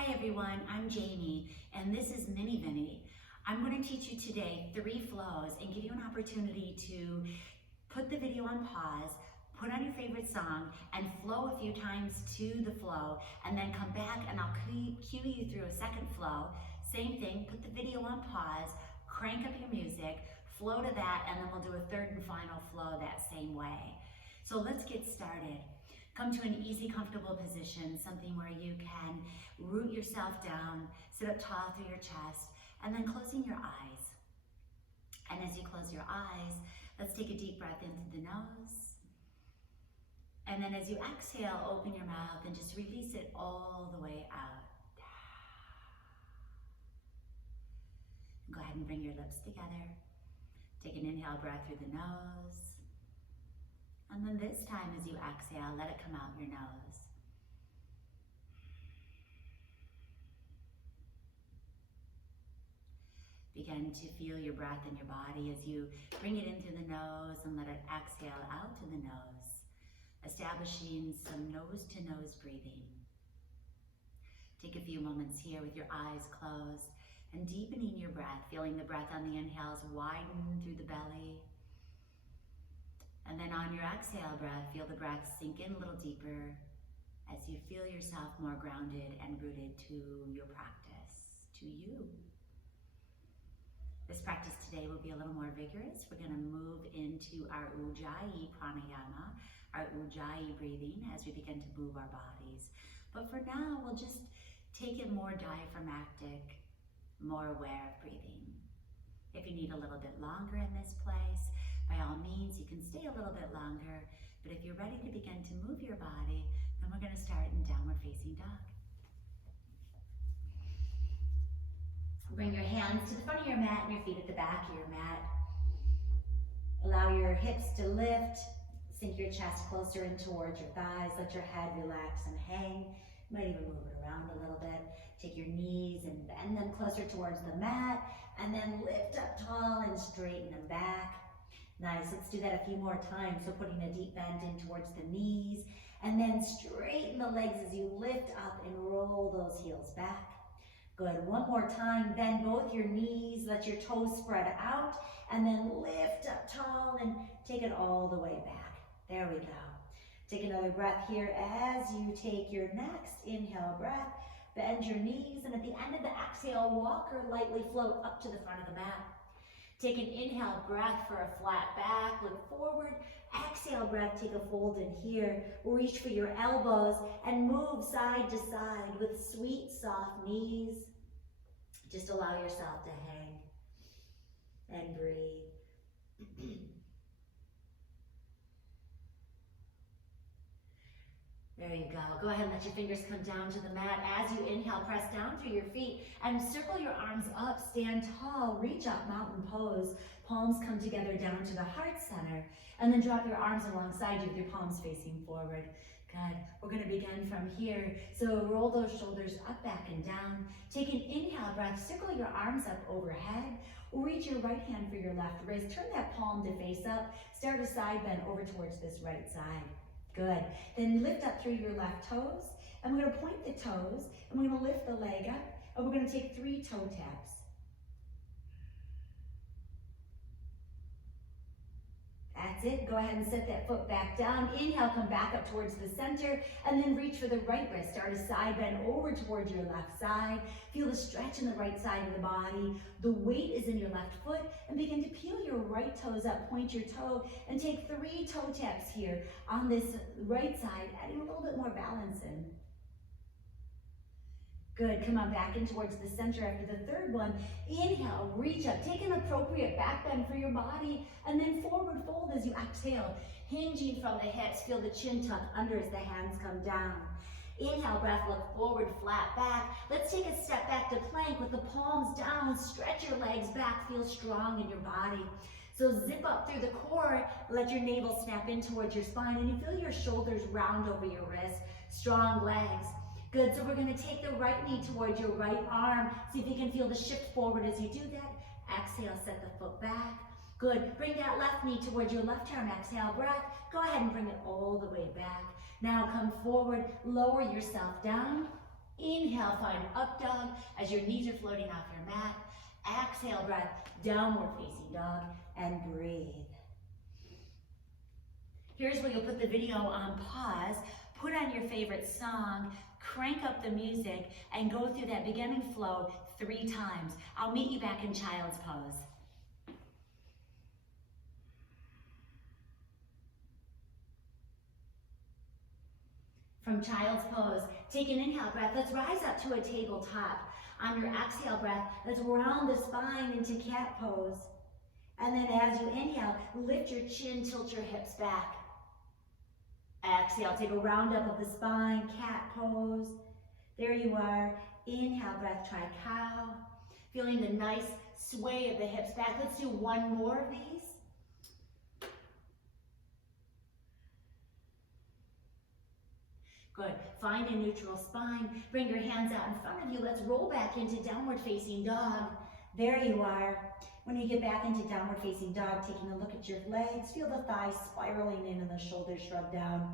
Hi everyone, I'm Jamie, and this is Mini-Vini. I'm going to teach you today 3 flows and give you an opportunity to put the video on pause, put on your favorite song, and flow a few times to the flow, and then come back and I'll cue you through a second flow. Same thing, put the video on pause, crank up your music, flow to that, and then we'll do a third and final flow that same way. So let's get started. Come to an easy, comfortable position, something where you can root yourself down, sit up tall through your chest, and then closing your eyes. And as you close your eyes, let's take a deep breath into the nose. And then as you exhale, open your mouth and just release it all the way out. Go ahead and bring your lips together. Take an inhale breath through the nose. And then this time as you exhale, let it come out your nose. Begin to feel your breath in your body as you bring it in through the nose and let it exhale out to the nose, establishing some nose-to-nose breathing. Take a few moments here with your eyes closed and deepening your breath, feeling the breath on the inhales widen through the belly. And then on your exhale breath, feel the breath sink in a little deeper as you feel yourself more grounded and rooted to your practice, to you. This practice today will be a little more vigorous. We're going to move into our Ujjayi pranayama, our Ujjayi breathing as we begin to move our bodies. But for now, we'll just take it more diaphragmatic, more aware of breathing. If you need a little bit longer in this place, by all means, you can stay a little bit longer, but if you're ready to begin to move your body, then we're going to start in downward facing dog. Bring your hands to the front of your mat and your feet at the back of your mat. Allow your hips to lift, sink your chest closer in towards your thighs, let your head relax and hang. You might even move it around a little bit. Take your knees and bend them closer towards the mat, and then lift up tall and straighten them back. Nice, let's do that a few more times. So putting a deep bend in towards the knees, and then straighten the legs as you lift up and roll those heels back. Good, one more time, bend both your knees, let your toes spread out, and then lift up tall and take it all the way back. There we go. Take another breath here as you take your next inhale breath, bend your knees, and at the end of the exhale, walk or lightly float up to the front of the mat. Take an inhale breath for a flat back, look forward. Exhale breath, take a fold in here. Reach for your elbows and move side to side with sweet, soft knees. Just allow yourself to hang and breathe. There you go. Go ahead and let your fingers come down to the mat. As you inhale, press down through your feet and circle your arms up, stand tall, reach up, mountain pose. Palms come together down to the heart center, and then drop your arms alongside you with your palms facing forward. Good. We're going to begin from here. So roll those shoulders up, back, and down. Take an inhale breath, circle your arms up overhead. Reach your right hand for your left wrist. Turn that palm to face up. Start a side bend over towards this right side. Good. Then lift up through your left toes, and we're going to point the toes, and we're going to lift the leg up, and we're going to take 3 toe taps. That's it. Go ahead and set that foot back down. Inhale, come back up towards the center, and then reach for the right wrist. Start a side bend over towards your left side. Feel the stretch in the right side of the body. The weight is in your left foot, and begin to peel your right toes up. Point your toe, and take 3 toe taps here on this right side, adding a little bit more balance in. Good, come on back in towards the center after the third one. Inhale, reach up, take an appropriate back bend for your body, and then forward fold as you exhale. Hinging from the hips, feel the chin tuck under as the hands come down. Inhale, breath, look forward, flat back. Let's take a step back to plank with the palms down. Stretch your legs back, feel strong in your body. So zip up through the core, let your navel snap in towards your spine, and you feel your shoulders round over your wrists. Strong legs. Good, so we're going to take the right knee towards your right arm. See if you can feel the shift forward as you do that. Exhale, set the foot back. Good, bring that left knee towards your left arm. Exhale, breath. Go ahead and bring it all the way back. Now come forward, lower yourself down. Inhale, find up dog as your knees are floating off your mat. Exhale, breath, downward facing dog, and breathe. Here's where you'll put the video on pause, put on your favorite song, crank up the music, and go through that beginning flow 3 times. I'll meet you back in child's pose. From child's pose, take an inhale breath. Let's rise up to a tabletop. On your exhale breath, let's round the spine into cat pose. And then as you inhale, lift your chin, tilt your hips back. Exhale, take a round up of the spine, cat pose. There you are. Inhale, breath, try cow. Feeling the nice sway of the hips back. Let's do 1 more of these. Good. Find a neutral spine. Bring your hands out in front of you. Let's roll back into downward facing dog. There you are. When you get back into downward facing dog, taking a look at your legs, feel the thighs spiraling in and the shoulders shrug down.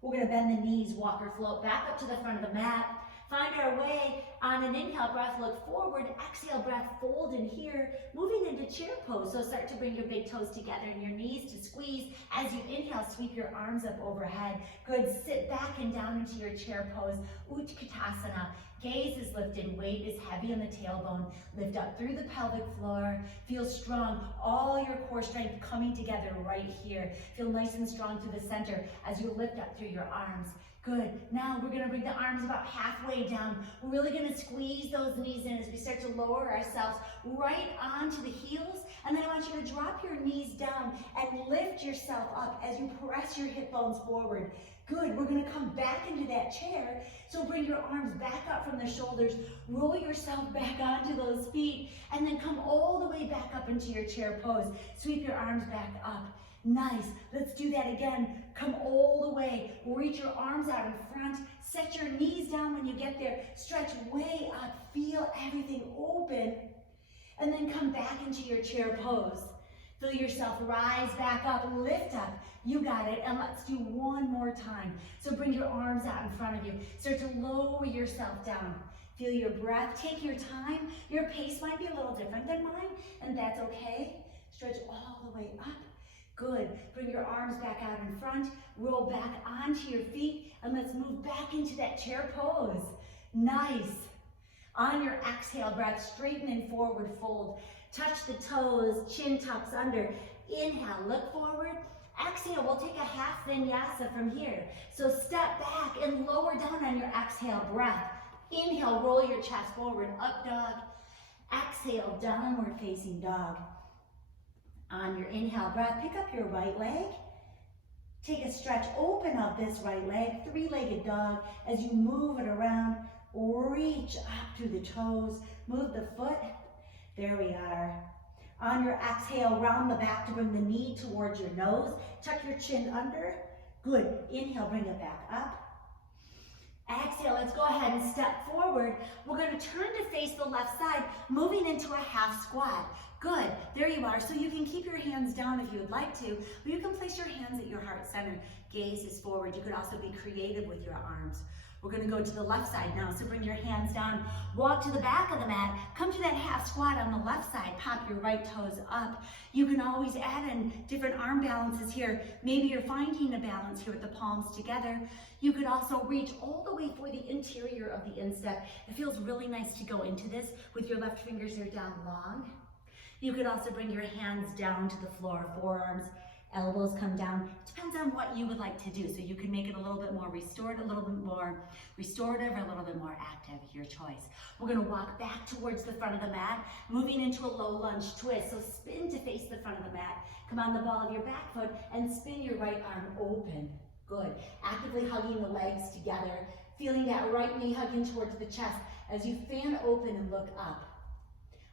We're going to bend the knees, walk or float back up to the front of the mat. Find our way. On an inhale breath, look forward. Exhale breath, fold in here. Moving into chair pose. So start to bring your big toes together and your knees to squeeze. As you inhale, sweep your arms up overhead. Good. Sit back and down into your chair pose. Utkatasana. Gaze is lifted, weight is heavy on the tailbone. Lift up through the pelvic floor. Feel strong, all your core strength coming together right here. Feel nice and strong through the center as you lift up through your arms. Good. Now we're going to bring the arms about halfway down. We're really going to squeeze those knees in as we start to lower ourselves right onto the heels. And then I want you to drop your knees down and lift yourself up as you press your hip bones forward. Good. We're going to come back into that chair. So bring your arms back up from the shoulders. Roll yourself back onto those feet. And then come all the way back up into your chair pose. Sweep your arms back up. Nice. Let's do that again. Come all the way. Reach your arms out in front. Set your knees down when you get there. Stretch way up. Feel everything open. And then come back into your chair pose. Feel yourself rise back up. Lift up. You got it. And let's do 1 more time. So bring your arms out in front of you. Start to lower yourself down. Feel your breath. Take your time. Your pace might be a little different than mine, and that's okay. Stretch all the way up. Good. Bring your arms back out in front. Roll back onto your feet, and let's move back into that chair pose. Nice. On your exhale breath, straighten and forward fold. Touch the toes, chin tucks under. Inhale, look forward. Exhale, we'll take a half vinyasa from here. So step back and lower down on your exhale breath. Inhale, roll your chest forward, up dog. Exhale, downward facing dog. On your inhale breath, pick up your right leg. Take a stretch, open up this right leg, 3-legged dog. As you move it around, reach up to the toes, move the foot. There we are. On your exhale, round the back to bring the knee towards your nose. Tuck your chin under. Good. Inhale, bring it back up. Exhale, let's go ahead and step forward. We're going to turn to face the left side, moving into a half squat. Good. There you are. So you can keep your hands down if you would like to, or you can place your hands at your heart center. Gaze is forward. You could also be creative with your arms. We're going to go to the left side now. So bring your hands down, walk to the back of the mat, come to that half squat on the left side, pop your right toes up. You can always add in different arm balances here. Maybe you're finding a balance here with the palms together. You could also reach all the way for the interior of the instep. It feels really nice to go into this with your left fingers are down long. You could also bring your hands down to the floor, forearms, elbows come down. It depends on what you would like to do. So you can make it a little bit more restored, a little bit more restorative, or a little bit more active, your choice. We're gonna walk back towards the front of the mat, moving into a low lunge twist. So spin to face the front of the mat. Come on the ball of your back foot and spin your right arm open. Good. Actively hugging the legs together, feeling that right knee hugging towards the chest as you fan open and look up.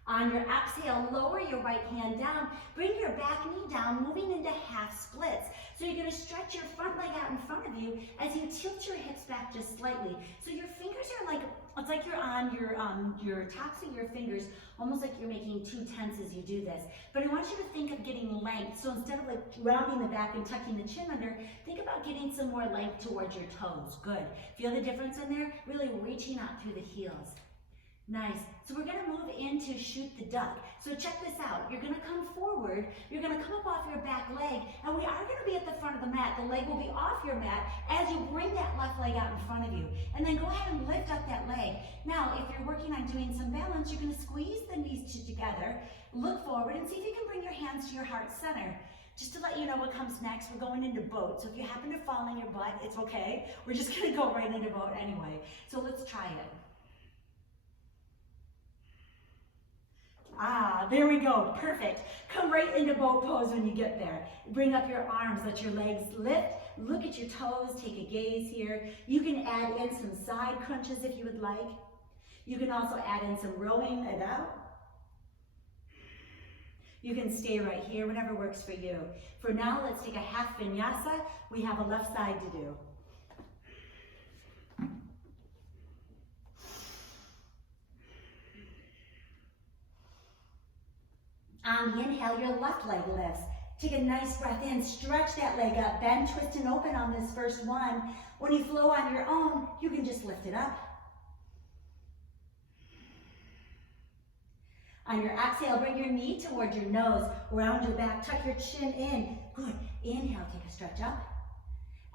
On your exhale, lower your right hand down, bring your back knee down, moving into half splits. So you're gonna stretch your front leg out in front of you as you tilt your hips back just slightly. So your fingers are like, it's It's like you're on your tops of your fingers, almost like you're making 2 tenths as you do this. But I want you to think of getting length. So instead of like rounding the back and tucking the chin under, think about getting some more length towards your toes. Good. Feel the difference in there? Really reaching out through the heels. Nice. So we're going to move into shoot the duck. So check this out. You're going to come forward. You're going to come up off your back leg. And we are going to be at the front of the mat. The leg will be off your mat as you bring that left leg out in front of you. And then go ahead and lift up that leg. Now, if you're working on doing some balance, you're going to squeeze the knees together. Look forward and see if you can bring your hands to your heart center. Just to let you know what comes next, we're going into boat. So if you happen to fall on your butt, it's okay. We're just going to go right into boat anyway. So let's try it. Ah, there we go, perfect. Come right into boat pose when you get there. Bring up your arms, let your legs lift. Look at your toes, take a gaze here. You can add in some side crunches if you would like. You can also add in some rowing it out. You can stay right here, whatever works for you. For now, let's take a half vinyasa. We have a left side to do. On the inhale, your left leg lifts. Take a nice breath in, stretch that leg up, bend, twist, and open on this first one. When you flow on your own, you can just lift it up. On your exhale, bring your knee towards your nose, round your back, tuck your chin in. Good. Inhale, take a stretch up.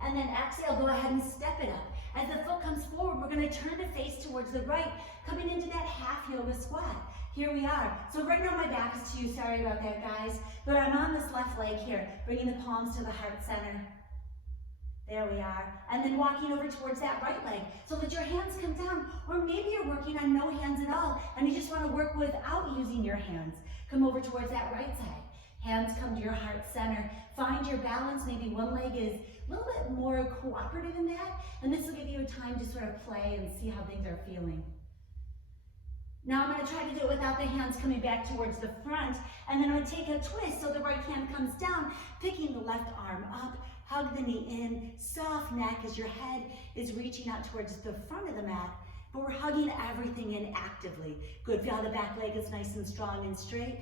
And then exhale, go ahead and step it up. As the foot comes forward, we're going to turn the face towards the right, coming into that half yoga squat. Here we are. So right now my back is to you. Sorry about that, guys. But I'm on this left leg here, bringing the palms to the heart center. There we are. And then walking over towards that right leg. So let your hands come down. Or maybe you're working on no hands at all, and you just want to work without using your hands. Come over towards that right side. Hands come to your heart center. Find your balance. Maybe one leg is a little bit more cooperative in that. And this will give you time to sort of play and see how things are feeling. Now I'm going to try to do it without the hands coming back towards the front, and then I'm going to take a twist so the right hand comes down, picking the left arm up, hug the knee in, soft neck as your head is reaching out towards the front of the mat, but we're hugging everything in actively. Good, feel how the back leg is nice and strong and straight.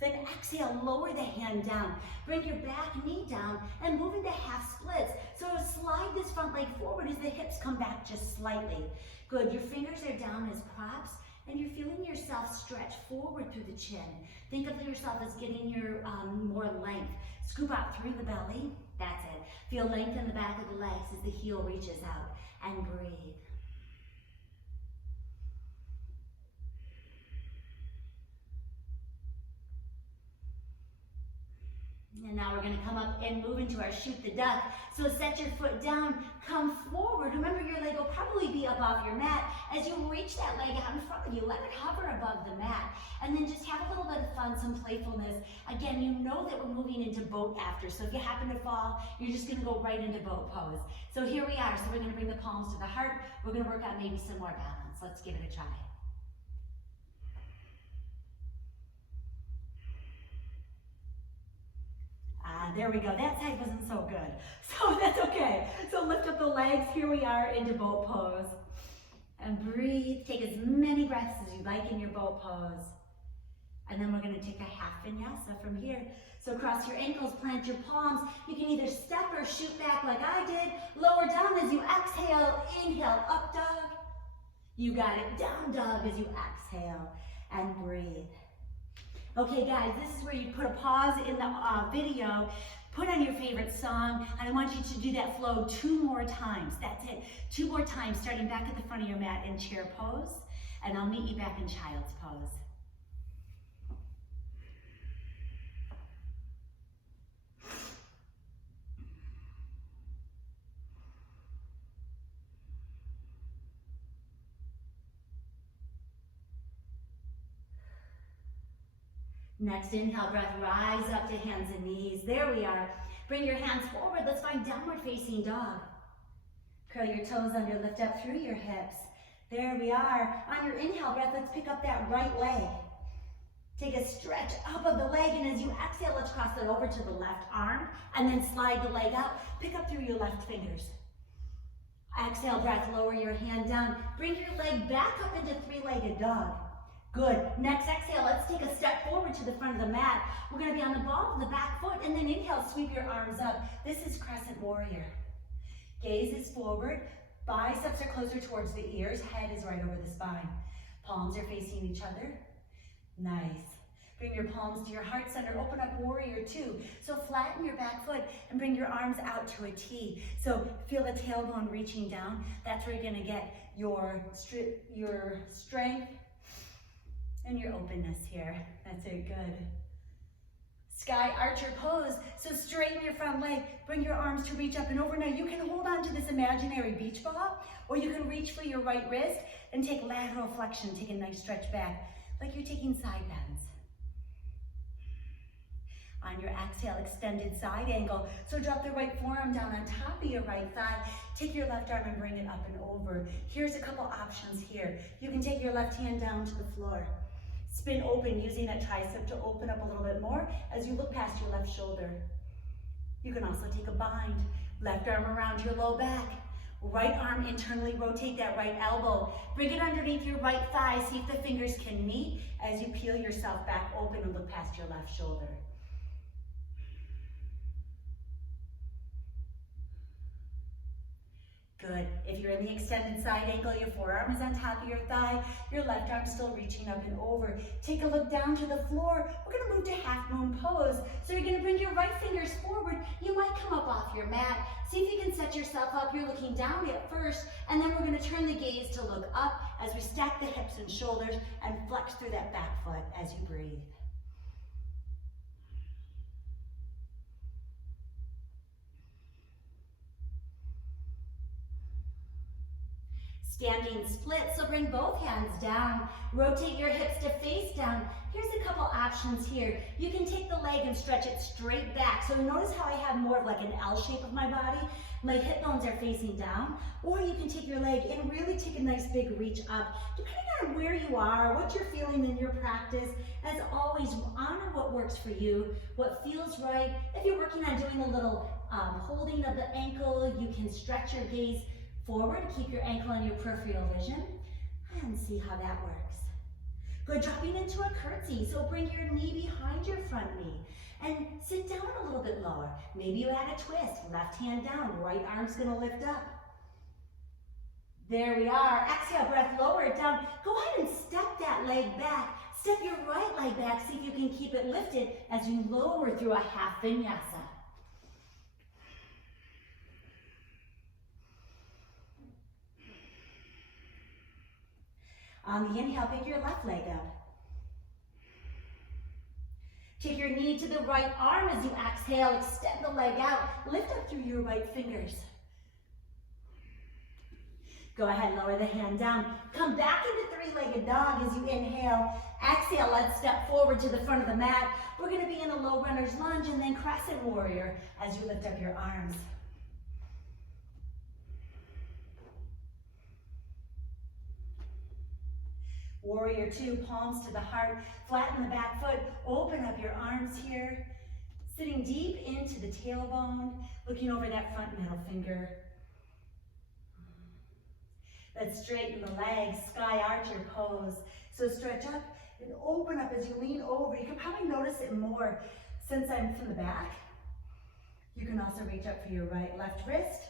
Then exhale, lower the hand down. Bring your back knee down and move into half splits. So slide this front leg forward as the hips come back just slightly. Good, your fingers are down as props. And you're feeling yourself stretch forward through the chin. Think of yourself as getting your more length. Scoop out through the belly. That's it. Feel length in the back of the legs as the heel reaches out. And breathe. And now we're going to come up and move into our shoot the duck. So set your foot down, come forward. Remember, your leg will probably be up off your mat. As you reach that leg out in front of you, let it hover above the mat. And then just have a little bit of fun, some playfulness. Again, you know that we're moving into boat after. So if you happen to fall, you're just going to go right into boat pose. So here we are. So we're going to bring the palms to the heart. We're going to work on maybe some more balance. Let's give it a try. There we go. That side wasn't so good. So that's okay. So lift up the legs. Here we are into boat pose. And breathe. Take as many breaths as you like in your boat pose. And then we're going to take a half vinyasa from here. So cross your ankles, plant your palms. You can either step or shoot back like I did. Lower down as you exhale. Inhale, up dog. You got it. Down dog as you exhale. And breathe. Okay guys, this is where you put a pause in the video, put on your favorite song, and I want you to do that flow 2 more times. That's it. 2 more times, starting back at the front of your mat in chair pose, and I'll meet you back in child's pose. Next inhale breath, rise up to hands and knees. There we are. Bring your hands forward. Let's find downward facing dog. Curl your toes under, lift up through your hips. There we are. On your inhale breath, let's pick up that right leg. Take a stretch up of the leg, and as you exhale, let's cross it over to the left arm, and then slide the leg out. Pick up through your left fingers. Exhale, breath, lower your hand down. Bring your leg back up into three-legged dog. Good. Next exhale, let's take a step forward to the front of the mat. We're going to be on the ball of the back foot, and then inhale, sweep your arms up. This is crescent warrior. Gaze is forward, biceps are closer towards the ears, head is right over the spine. Palms are facing each other. Nice. Bring your palms to your heart center, open up warrior two. So flatten your back foot and bring your arms out to a T. So feel the tailbone reaching down. That's where you're gonna get your strength and your openness here. That's it, good. Sky archer pose, so straighten your front leg, bring your arms to reach up and over. Now you can hold on to this imaginary beach ball, or you can reach for your right wrist and take lateral flexion, take a nice stretch back, like you're taking side bends. On your exhale, extended side angle, so drop the right forearm down on top of your right thigh, take your left arm and bring it up and over. Here's a couple options here. You can take your left hand down to the floor. Spin open, using that tricep to open up a little bit more as you look past your left shoulder. You can also take a bind. Left arm around your low back. Right arm internally rotate that right elbow. Bring it underneath your right thigh. See if the fingers can meet as you peel yourself back open and look past your left shoulder. Good. If you're in the extended side angle, your forearm is on top of your thigh, your left arm still reaching up and over. Take a look down to the floor. We're going to move to half moon pose. So you're going to bring your right fingers forward. You might come up off your mat. See if you can set yourself up. You're looking down at first, and then we're going to turn the gaze to look up as we stack the hips and shoulders and flex through that back foot as you breathe. Standing split, so bring both hands down. Rotate your hips to face down. Here's a couple options here. You can take the leg and stretch it straight back. So notice how I have more of like an L shape of my body. My hip bones are facing down. Or you can take your leg and really take a nice big reach up. Depending on where you are, what you're feeling in your practice, as always, honor what works for you, what feels right. If you're working on doing a little holding of the ankle, you can stretch your gaze forward, keep your ankle on your peripheral vision, and see how that works. Good, dropping into a curtsy, so bring your knee behind your front knee, and sit down a little bit lower. Maybe you add a twist, left hand down, right arm's gonna lift up. There we are, exhale, breath, lower it down. Go ahead and step that leg back. Step your right leg back, see if you can keep it lifted as you lower through a half vinyasa. On the inhale, pick your left leg up. Take your knee to the right arm as you exhale, extend the leg out, lift up through your right fingers. Go ahead, lower the hand down. Come back into three-legged dog as you inhale. Exhale, let's step forward to the front of the mat. We're gonna be in a low runner's lunge and then crescent warrior as you lift up your arms. Warrior two, palms to the heart, flatten the back foot, open up your arms here, sitting deep into the tailbone, looking over that front middle finger. Let's straighten the legs, sky archer pose. So stretch up and open up as you lean over. You can probably notice it more since I'm from the back. You can also reach up for your left wrist.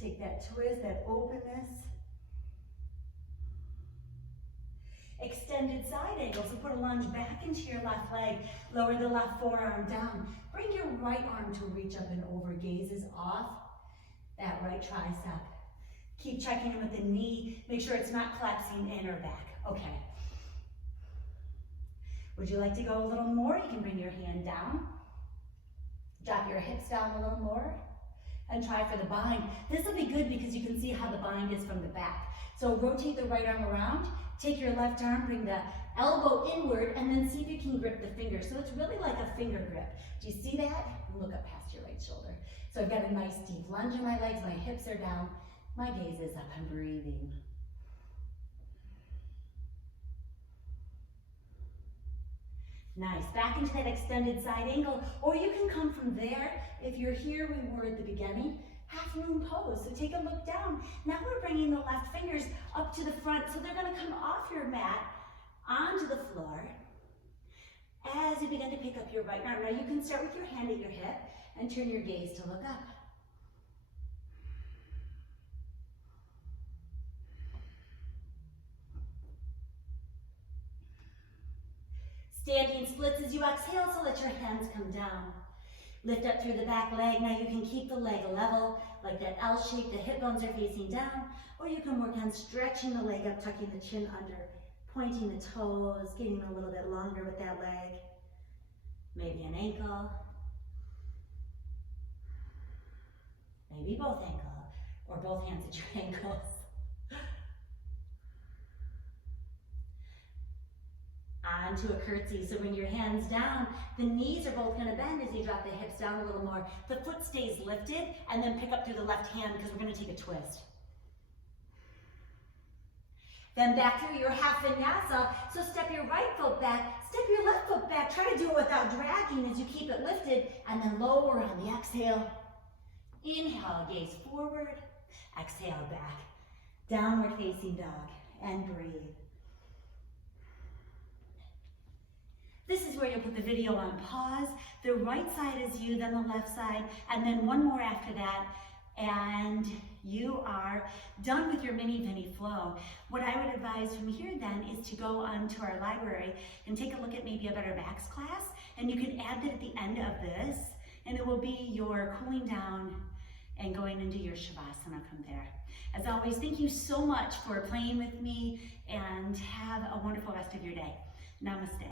Take that twist, that openness. Extended side angle, so put a lunge back into your left leg, lower the left forearm down. Bring your right arm to reach up and over, gaze is off that right tricep. Keep checking in with the knee, make sure it's not collapsing in or back. Okay. Would you like to go a little more? You can bring your hand down. Drop your hips down a little more and try for the bind. This will be good because you can see how the bind is from the back. So rotate the right arm around, take your left arm, bring the elbow inward, and then see if you can grip the finger. So it's really like a finger grip. Do you see that? Look up past your right shoulder. So I've got a nice deep lunge in my legs, my hips are down, my gaze is up, I'm breathing. Nice, back into that extended side angle, or you can come from there. If you're here, we were at the beginning, half moon pose. So take a look down. Now we're bringing the left fingers up to the front, so they're gonna come off your mat onto the floor as you begin to pick up your right arm. Now you can start with your hand at your hip and turn your gaze to look up. Standing splits as you exhale, so let your hands come down. Lift up through the back leg. Now you can keep the leg level, like that L shape, the hip bones are facing down, or you can work on stretching the leg up, tucking the chin under, pointing the toes, getting a little bit longer with that leg. Maybe an ankle, maybe both ankle, or both hands at your ankles. Onto a curtsy, so bring your hands down. The knees are both gonna bend as you drop the hips down a little more. The foot stays lifted, and then pick up through the left hand because we're gonna take a twist. Then back through your half vinyasa, so step your right foot back, step your left foot back. Try to do it without dragging as you keep it lifted, and then lower on the exhale. Inhale, gaze forward, exhale back. Downward facing dog, and breathe. This is where you'll put the video on pause. The right side is you, then the left side, and then one more after that, and you are done with your Mini-Vini flow. What I would advise from here then is to go onto our library and take a look at maybe a Better Backs class, and you can add that at the end of this, and it will be your cooling down and going into your Shavasana from there. As always, thank you so much for playing with me, and have a wonderful rest of your day. Namaste.